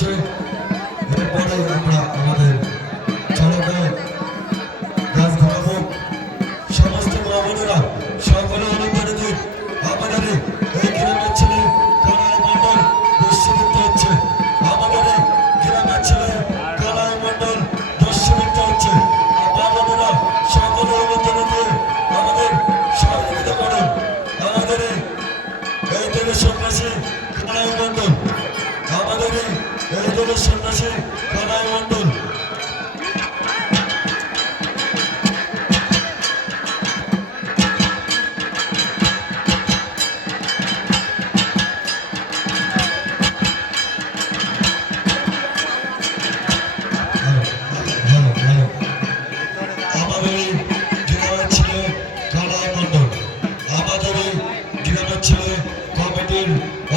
হচ্ছে। এরপরে আমরা আমাদের চড়কে গাছ ঘোরাবো। সমস্ত মা বোনেরা সকলে অনুদানে দিন। আমাদের এই গ্রামের ছেলে কানাই মণ্ডল দস্যুবৃত্ত হচ্ছে। আমাদের এই গ্রামের ছেলে কানাই মণ্ডল দস্যুবৃত্ত হচ্ছে। মা বোনেরা সকলে অনুদানে দিয়ে আমাদের সহযোগিতা করুন। আমাদের এই দলের সন্ন্যাসী কানাই মণ্ডল, আমাদের এই দলের সন্ন্যাসী কানাই মণ্ডল।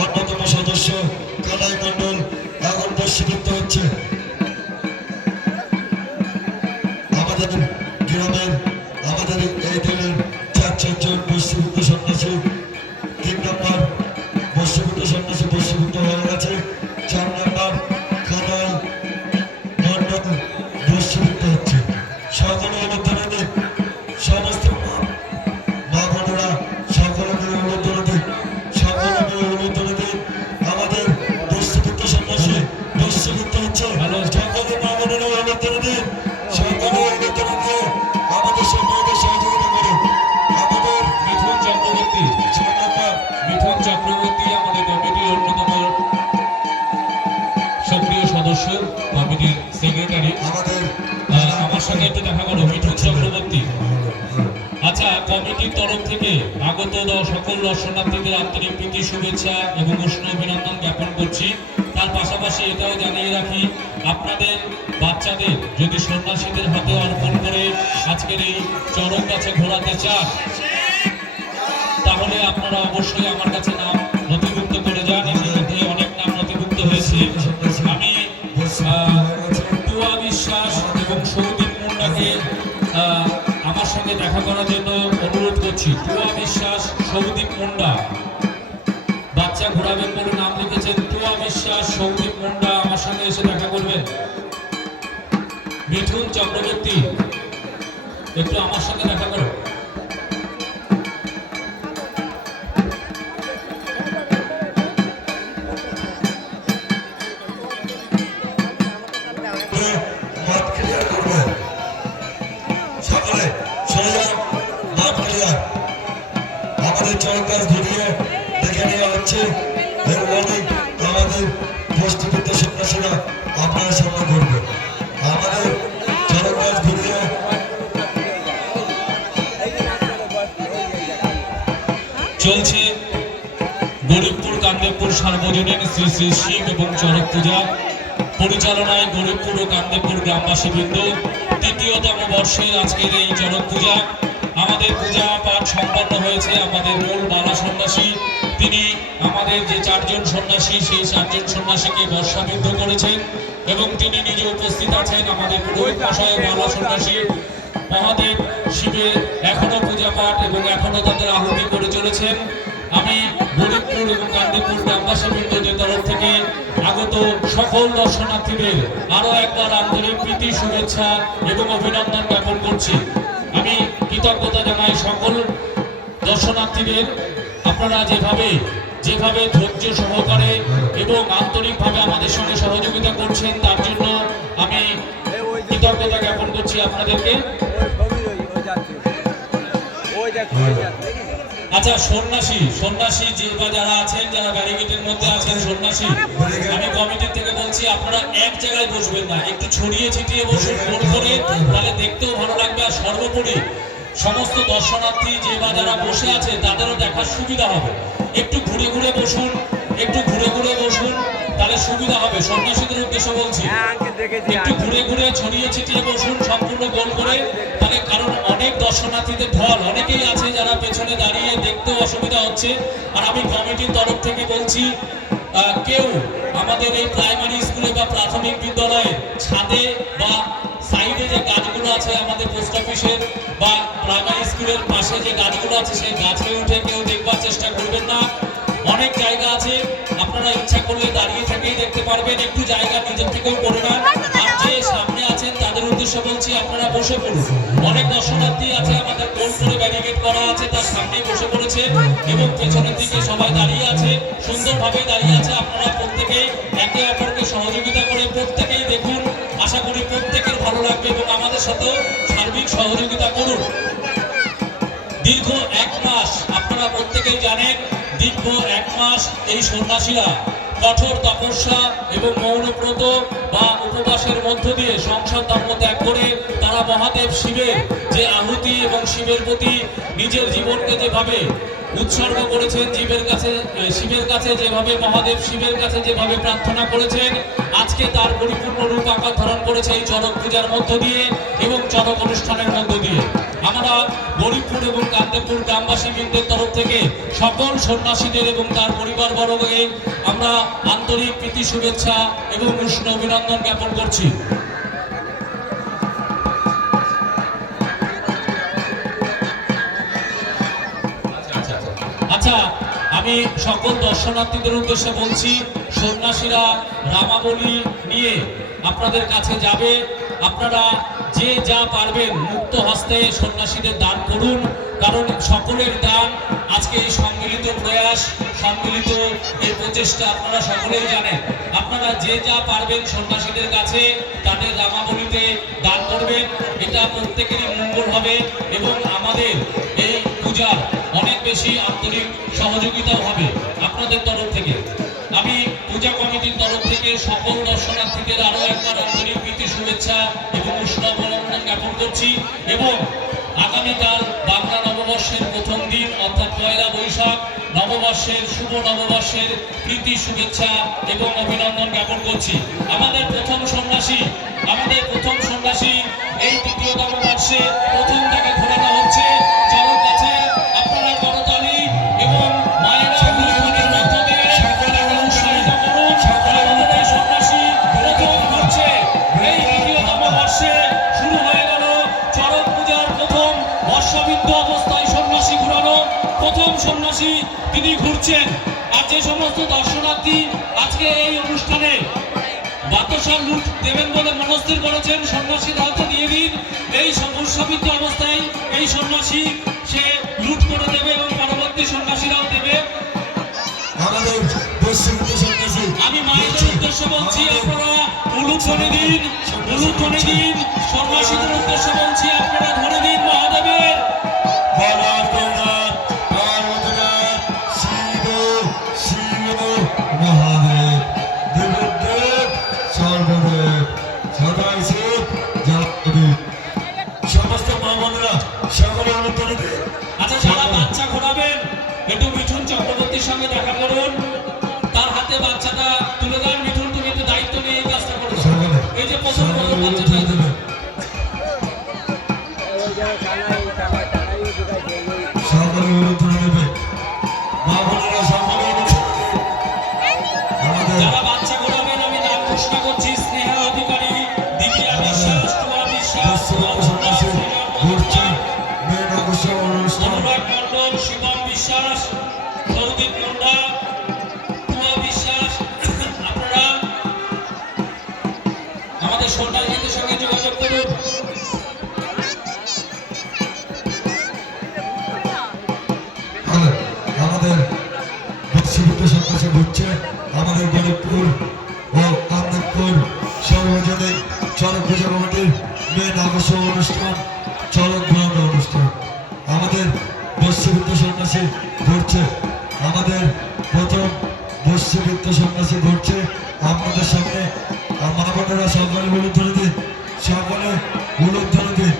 অন্যতম সদস্য কানাই মণ্ডল এখন দস্যুবৃত্ত হচ্ছে। আমাদের গ্রামের আমাদের এই দলের 4-4 বস্যভূত সন্ন্যাসী 3 নম্বর বস্যভূত সন্ন্যাসী বস্যভূত হয়ে গেছে। 4 নম্বর কানাই মণ্ডল বস্যভূত হচ্ছে। সকলে অনুদানে দিন। সমস্ত মা বোনেরা সকলে মিলে অনুদানে দিন। সকলে মিলে অনুদানে দিন। আমাদের বস্যভূত সন্ন্যাসী বস্যভূত হচ্ছে। সকলে মা বোনেরা অনুদানে দিন। সকলে অনুদানে দিয়ে আমাদের সবাইকে সহযোগিতা করুন। আমাদের মিঠুন চক্রবর্তী আমাদের কমিটির অন্যতম সক্রিয় সদস্য, কমিটির সেক্রেটারি। আমার সঙ্গে একটু দেখা করো মিঠুন চক্রবর্তী। আচ্ছা, কমিটির তরফ থেকে আগত সকল দর্শনার্থীদের আন্তরিক প্রীতি শুভেচ্ছা এবং উষ্ণ অভিনন্দন জ্ঞাপন করছি। তার পাশাপাশি এটাও জানিয়ে রাখি, আপনাদের বাচ্চাদের যদি সন্ন্যাসীদের হাতে অর্পণ করে আজকের এই চরক গাছে ঘোরাতে চান, তাহলে আপনারা অবশ্যই আমার কাছে নাম নথিভুক্ত করে যান। এর মধ্যে অনেক নাম নথিভুক্ত হয়েছে। আমি টুয়া বিশ্বাস এবং সৌদীপ মুন্ডাকে আমার সঙ্গে দেখা করার জন্য অনুরোধ করছি। টুয়া বিশ্বাস, সৌদীপ মুন্ডা বাচ্চা ঘোরাবেন বলে নাম লিখেছেন। টুয়া বিশ্বাস, সৌদীপ মুন্ডা আমার সঙ্গে এসে দেখা করবেন। মিঠুন চক্রবর্তী, একটু আমার সঙ্গে দেখা করো। আমাদের চড়ক গাছ ঘুরিয়ে দেখে নেওয়া হচ্ছে। এর অনেক আমাদের বস্তুবৃত্ত সন্ন্যাসীরা আপনার সামনে ঘুরবে। আমাদের চড়ক গাছ ঘুরিয়ে চলছে গরিবপুর কান্দেপুর সার্বজনীন শ্রী শ্রী শিব এবং চড়ক পূজা পরিচালনায় গরিবপুর ও কান্দেপুর গ্রামবাসীবৃন্দ। ৩য়তম বর্ষে আজকের এই চড়ক পূজা। আমাদের পূজা পাঠ সম্পন্ন হয়েছে। আমাদের মূল বালা সন্ন্যাসী তিনি আমাদের যে 4 জন সন্ন্যাসী, সেই 4 জন সন্ন্যাসীকে বর্ষাবিদ্ধ করেছেন এবং তিনি নিজে উপস্থিত আছেন। আমাদের পুরোহিত মশাই বালা সন্ন্যাসী মহাদেব শিবের এখনো পূজা পাঠ এবং এখনো তাদের আহুতি করে চলেছেন। আমি গরিবপুর এবং কান্দিপুর গ্রামবাসীবৃন্দের তরফ থেকে আগত সকল দর্শনার্থীদের আরো একবার আন্তরিক প্রীতি শুভেচ্ছা এবং অভিনন্দন জ্ঞাপন করছি। আমি কৃতজ্ঞতা জানাই সকল দর্শনার্থীদের। আপনারা যেভাবে ধৈর্য সহকারে এবং আন্তরিকভাবে আমাদের সঙ্গে সহযোগিতা করছেন, তার জন্য আমি কৃতজ্ঞতা জ্ঞাপন করছি আপনাদেরকে। আচ্ছা, সন্ন্যাসী যে বা যারা আছেন, যারা ব্যারিকেডের মধ্যে আছেন সন্ন্যাসী, আমি কমিটির থেকে বলছি আপনারা এক জায়গায় বসবেন না, একটু ছড়িয়ে ছিটিয়ে বসুন গোল করে, তাহলে দেখতেও ভালো লাগবে। আর সর্বোপরি সমস্ত দর্শনার্থী যে বা যারা বসে আছে তাদেরও দেখার সুবিধা হবে। একটু ঘুরে ঘুরে বসুন, তাহলে সুবিধা হবে। সন্ন্যাসীদের উদ্দেশ্য বলছি, একটু ঘুরে ঘুরে ছড়িয়ে ছিটিয়ে বসুন সম্পূর্ণ গোল করে, তাহলে কারণ অনেক দর্শনার্থীদের ঢল অনেকেই আছে যারা পেছনে দাঁড়িয়ে দেখতেও অসুবিধা হচ্ছে। আর আমি কমিটির তরফ থেকে বলছি, কেউ আমাদের এই প্রাইমারি স্কুলে বা প্রাথমিক বিদ্যালয়ে ছাদে বা সাইডে যে গাছগুলো আছে আমাদের পোস্ট অফিসের বা প্রাইমারি স্কুলের পাশে যে গাছগুলো আছে সেই গাছে উঠে কেউ দেখবার চেষ্টা করবেন না। অনেক জায়গা আছে, আপনারা আপনারা ইচ্ছা করলে দাঁড়িয়ে থেকেই দেখতে পারবেন, একটু জায়গা নিজের থেকেও করে নেন। আর যে সামনে আছেন তাদের উদ্দেশ্যে বলছি আপনারা বসে পড়ুন। অনেক দর্শনার্থী আছে, আমাদের কোন করে ব্যারিকেড করা আছে তার সামনেই বসে পড়েছে এবং পেছনের দিকে সবাই দাঁড়িয়ে আছে, সুন্দরভাবে দাঁড়িয়ে আছে। আপনারা প্রত্যেকেই একে অপরকে সহযোগিতা করে প্রত্যেকেই দেখুন, আশা করি প্রত্যেকের ভালো লাগবে এবং আমাদের সাথেও সার্বিক সহযোগিতা করুন। দীর্ঘ 1 মাস আপনারা প্রত্যেকেই জানেন, দীর্ঘ 1 মাস এই সন্ন্যাসীরা কঠোর তপস্যা এবং মৌনব্রত বা উপবাসের মধ্য দিয়ে সংসার ধর্ম ত্যাগ করে তারা মহাদেব শিবের যে আহুতি এবং শিবের প্রতি নিজের জীবনকে যেভাবে উৎসর্গ করেছেন, শিবের কাছে যেভাবে মহাদেব শিবের কাছে যেভাবে প্রার্থনা করেছেন, আজকে তার পরিপূর্ণ রূপ আকার ধারণ করেছে এই চড়ক পূজার মধ্য দিয়ে এবং চড়ক অনুষ্ঠানের মধ্য দিয়ে। আমরা গরিবপুর এবং কান্দেপুর গ্রামবাসী বৃন্দের তরফ থেকে সকল সন্ন্যাসীদের এবং তার পরিবারবর্গকে আমরা আন্তরিক প্রীতি শুভেচ্ছা এবং উষ্ণ অভিনন্দন জ্ঞাপন করছি। আচ্ছা, আমি সকল দর্শনার্থীদের উদ্দেশ্যে বলছি, সন্ন্যাসীরা রামাবলী নিয়ে আপনাদের কাছে যাবে। আপনারা যে যা পারবেন মুক্ত হস্তে সন্ন্যাসীদের দান করুন, কারণ সকলের দান আজকে এই সম্মিলিত প্রয়াস, সম্মিলিত এই প্রচেষ্টা আপনারা সকলেই জানেন। আপনারা যে যা পারবেন সন্ন্যাসীদের কাছে তাদের রামাবলীতে দান করবেন, এটা প্রত্যেকেরই মঙ্গল হবে এবং আমাদের এই পূজার অনেক বেশি আন্তরিক সহযোগিতাও হবে আপনাদের তরফ থেকে। আমি পূজা কমিটির তরফ থেকে সকল দর্শনার্থীদের আরো একবার আন্তরিক প্রীতি শুভেচ্ছা এবং উষ্ণ অভিনন্দন জ্ঞাপন করছি এবং আগামীকাল বাংলা নববর্ষের প্রথম দিন অর্থাৎ 1 বৈশাখ নববর্ষের শুভ নববর্ষের প্রীতি শুভেচ্ছা এবং অভিনন্দন জ্ঞাপন করছি। আমাদের প্রথম সন্ন্যাসী এই 3য়তম বর্ষে প্রথম থেকে ঘোরানো হচ্ছে চরক আছে। আপনারা করতালি এবং মায়েরা উলুধ্বনির মধ্য দিয়ে উৎসাহিত করুন। আমাদের এই সন্ন্যাসী প্রথম ঘুরছে, এই 3য়তম বর্ষে শুরু হয়ে গেল চরক পূজার প্রথম বর্ষবিন্দু অবস্থায় সন্ন্যাসী ঘুরানো। প্রথম সন্ন্যাসী তিনি ঘুরছেন। আর যে সমস্ত দর্শনার্থী আজকে এই অনুষ্ঠানে বাতাসা লুট দেবেন বলে মনস্থির করেছেন, সন্ন্যাসীর হাতে দিয়ে দিন। এই বর্ষবিন্দু অবস্থায় এই সন্ন্যাসী সে লুট করে দেবে এবং পরবর্তী সন্ন্যাসীরাও দেবে। আমাদের বর্ষিত সন্ন্যাসী, আমি মায়েদের উদ্দেশ্যে বলছি আপনারা উলুধ্বনি দিন, উলুধ্বনি দিন। সন্ন্যাসীদের উদ্দেশ্যে বলছি আপনারা ধরে দিন মহাদেবের বাবার গৌরব, পার্বতীনাথ, শিব শিব মহাদেব, দেবদেব সর্বদেব, সদাই শিব জগদেব। সমস্ত মা বোনেরা সকলে অনুপ্রাণিত। আচ্ছা, যারা বাচ্চা ঘোরাবেন একটু মিঠুন চক্রবর্তীর সঙ্গে দেখা করুন, তার হাতে বাচ্চাটা তুলে দেন। মিঠুন, তুমি একটু দায়িত্ব নিয়ে এই কাজটা করো। সকলে এই যে প্রথম সকলে বাচ্চাটা অনুপ্রাণিত দেবে। সকলে অনুপ্রাণিত দেবে। মা বোনেরা সকলে অনুপ্রাণিত দেবে। আমাদের যারা বাচ্চা ঘোরাবেন আমি নাম ঘোষণা করছি: স্নেহা অধিকারী, দিব্যা বিশ্বাস, টুয়া বিশ্বাস, সন্ন্যাসী ঘুরছে মেন আকর্ষণ অনুষ্ঠান। অনুরাগ মণ্ডল, শিবম বিশ্বাস, সৌদীপ মুন্ডা, টুয়া বিশ্বাস। আপনারা আমাদের সন্ন্যাসীদের সঙ্গে যোগাযোগ করুন। আমাদের বর্ষিত সন্ন্যাসী ঘুরছে আমাদের গরিবপুর ও কান্দেপুর সর্বজনীন চড়ক পূজা কমিটির মেন আকর্ষণ অনুষ্ঠান, চড়ক ঘোরানো অনুষ্ঠান। আমাদের বর্ষিত সন্ন্যাসী ঘুরছে, আমাদের প্রথম বর্ষিত সন্ন্যাসী ঘুরছে আপনাদের সামনে। মা বোনেরা সকলে উলুধ্বনি দিন, সকলে উলুধ্বনি দিন,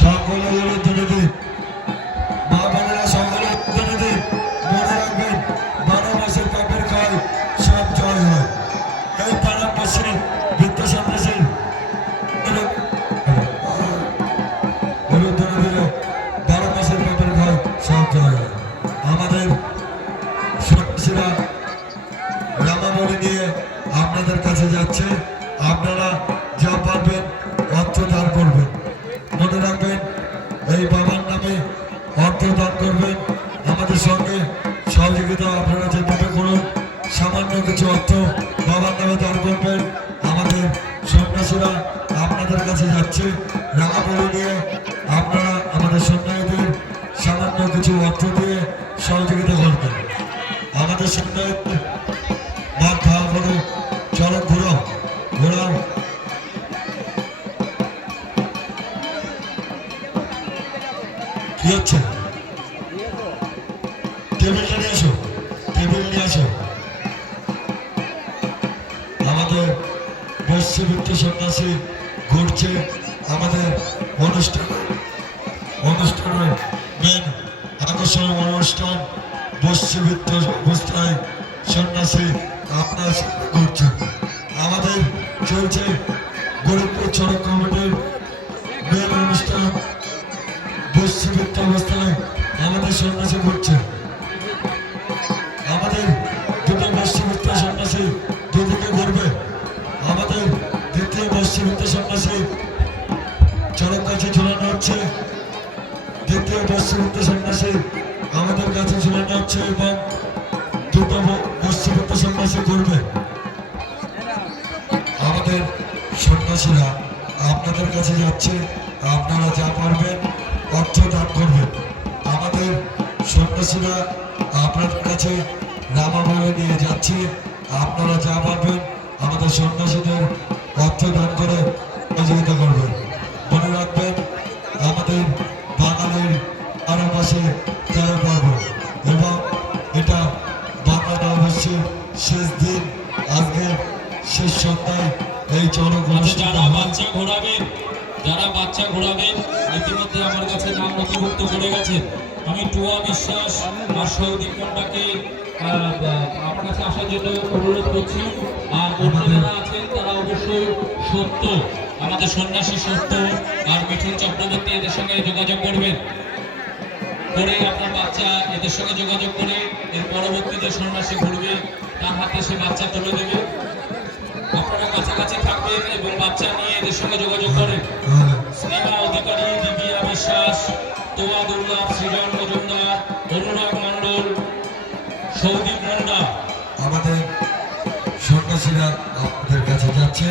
সকলে উলুধ্বনি দিন। মা বোনেরা সকলে উলুধ্বনি দিন। মনে রাখবেন 12 মাসের পাপের ক্ষয় সব জয় হয়। এই 12 মাসে বৃদ্ধ সন্ন্যাসীর উলুধ্বনি দিলে 12 মাসের পাপের ক্ষয় সব জয় হয়। আমাদের সন্ন্যাসীরা রামাবলী নিয়ে আপনাদের কাছে যাচ্ছে। আপনারা যা পারবেন অর্থ দান করবেন। মনে রাখবেন এই বাবার নামে অর্থ দান করবেন। আমাদের সঙ্গে সহযোগিতা আপনারা যেভাবে করুন, সামান্য সন্ন্যাসীরা আপনাদের কাছে যাচ্ছে রাঙাবলি নিয়ে। আপনারা আমাদের সন্ন্যাসীদের সামান্য কিছু অর্থ দিয়ে সহযোগিতা করবেন। আমাদের সন্ন্যাসী ভাগ ভাগ করে চলো ঘুরাও ঘুরাও। কি হচ্ছে? টেবিলটা নিয়ে আসো, টেবিল নিয়ে আসো। আমাদের বৈশ্যবিত্ত সন্ন্যাসী ঘুরছে আমাদের অনুষ্ঠানের মেন আকর্ষণ অনুষ্ঠান। বৈশ্যবিত্ত অবস্থায় সন্ন্যাসী আপনার সামনে ঘুরছে। আমাদের চলছে গরিবপুর চড়ক কমিটির মেন অনুষ্ঠান। বৈশ্যবিত্ত অবস্থায় আমাদের সন্ন্যাসী ঘুরছে। আমাদের দুটো বৈশ্যবিত্ত সন্ন্যাসী দুদিকে ঘুরবে। আমাদের দ্বিতীয় বৈশ্যবিত্ত সন্ন্যাসী চড়ক কাছে ঝুলানো হচ্ছে। দ্বিতীয় বৈশ্যবিত্ত সন্ন্যাসী আমাদের কাছে ঝুলানো হচ্ছে এবং দুটো বৈশ্যবিত্ত সন্ন্যাসী ঘুরবে। আমাদের সন্ন্যাসীরা আপনাদের কাছে যাচ্ছে, আপনারা যা পারবেন অর্থ দান করবেন। আমাদের সন্ন্যাসীরা আপনাদের কাছে রামাবলি নিয়ে যাচ্ছে, আপনারা যা পারবেন আমাদের সন্ন্যাসীদের অর্থ দান করে সহযোগিতা করবেন। মনে রাখবেন আমাদের বাঙালির 12 মাসে 13 পার্বণ এবং এটা বাংলা নববর্ষের শেষ দিন। আজকে শেষ সন্ধ্যায় এই চড়ক অনুষ্ঠিত যারা হয়। বাচ্চা ঘোরাবেন, ইতিমধ্যে আমার কাছে নাম নথিভুক্ত করে গেছেন। আমি টুয়া বিশ্বাস আর সৌদীপ পণ্ডাকে আমার কাছে আসার জন্য অনুরোধ করছি। আর অন্য যারা আছেন তারা অবশ্যই সত্য, আমাদের সন্ন্যাসী সত্য আর মিঠুন চক্রবর্তী এদের সঙ্গে যোগাযোগ করবেন, করে আপনার বাচ্চা এদের সঙ্গে যোগাযোগ করে এর পরবর্তী যে সন্ন্যাসী ঘুরবে তার হাতে সে বাচ্চা তুলে দেবে। আপনারা কাছাকাছি থাকবেন এবং বাচ্চা নিয়ে এদের সঙ্গে যোগাযোগ করেন। স্নেহা অধিকারী, দিবিয়া বিশ্বাস, তোয়া দুর্গা, সৃজন মজুমদার, অনুরাগ মণ্ডল, সৌদীপ মুন্ডা। আমাদের সন্ন্যাসীরা আপনাদের কাছে যাচ্ছে।